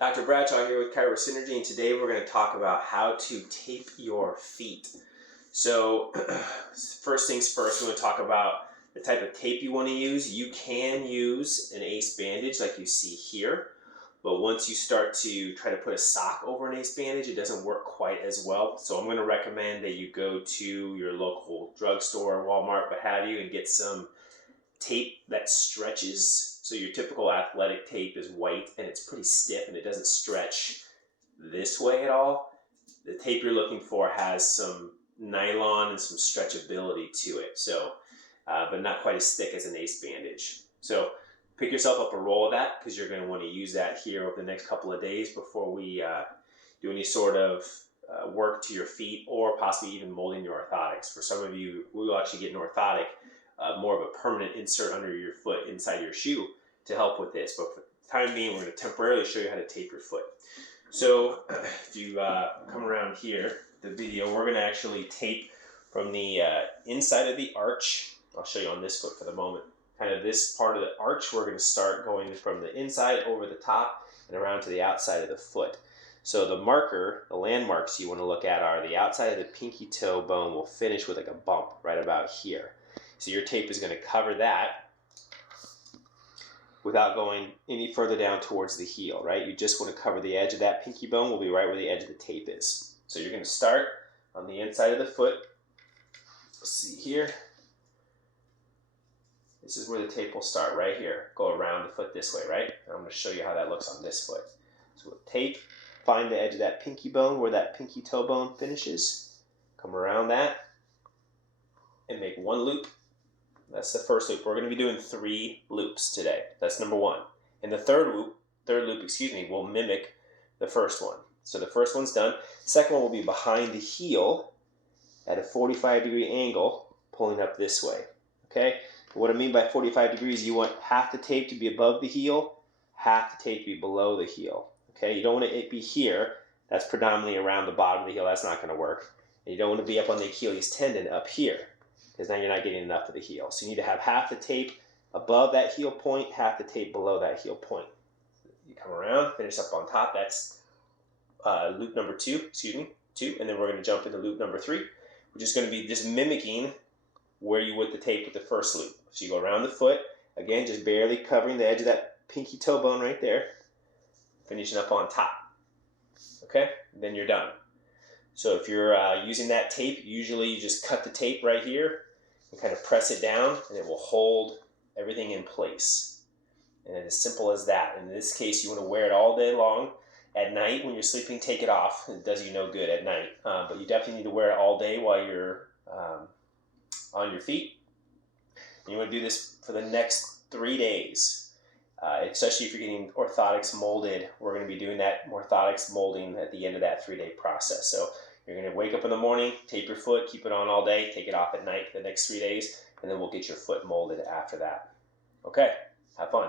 Dr. Bradshaw here with ChiroCynergy, and today we're going to talk about how to tape your feet. So first things first, we're going to talk about the type of tape you want to use. You can use an ACE bandage like you see here, but once you start to try to put a sock over an ACE bandage, it doesn't work quite as well. So I'm going to recommend that you go to your local drugstore, Walmart, what have you, and get some tape that stretches. So your typical athletic tape is white and it's pretty stiff and it doesn't stretch this way at all. The tape you're looking for has some nylon and some stretchability to it, so but not quite as thick as an ACE bandage. So pick yourself up a roll of that because you're going to want to use that here over the next couple of days before we do any sort of work to your feet or possibly even molding your orthotics. For some of you, we will actually get an orthotic, more of a permanent insert under your foot inside your shoe to help with this. But for the time being, we're going to temporarily show you how to tape your foot. So if you come around here, the video, we're going to actually tape from the inside of the arch. I'll show you on this foot for the moment. Kind of this part of the arch, we're going to start going from the inside over the top and around to the outside of the foot. So the marker, the landmarks you want to look at are the outside of the pinky toe bone will finish with like a bump right about here. So your tape is going to cover that without going any further down towards the heel, right? You just want to cover the edge of that pinky bone will be right where the edge of the tape is. So you're going to start on the inside of the foot. Let's see here. This is where the tape will start, right here. Go around the foot this way, right? I'm going to show you how that looks on this foot. So with tape, find the edge of that pinky bone where that pinky toe bone finishes. Come around that and make one loop. That's the first loop. We're going to be doing 3 loops today. That's number 1. And the third loop, will mimic the first one. So the first one's done. The second one will be behind the heel at a 45-degree angle, pulling up this way. Okay? What I mean by 45 degrees, you want half the tape to be above the heel, half the tape to be below the heel. Okay? You don't want it to be here. That's predominantly around the bottom of the heel. That's not going to work. And you don't want to be up on the Achilles tendon up here, because now you're not getting enough of the heel. So you need to have half the tape above that heel point, half the tape below that heel point. You come around, finish up on top. That's loop number 2, and then we're going to jump into loop number 3, which is going to be just mimicking where you would the tape with the first loop. So you go around the foot, again, just barely covering the edge of that pinky toe bone right there, finishing up on top. Okay, then you're done. So if you're using that tape, usually you just cut the tape right here and kind of press it down, and it will hold everything in place. And it's as simple as that. In this case, you want to wear it all day long. At night, when you're sleeping, take it off. It does you no good at night. But you definitely need to wear it all day while you're on your feet. And you want to do this for the next 3 days. Especially if you're getting orthotics molded, we're going to be doing that orthotics molding at the end of that 3-day process. So you're going to wake up in the morning, tape your foot, keep it on all day, take it off at night for the next 3 days, and then we'll get your foot molded after that. Okay, have fun.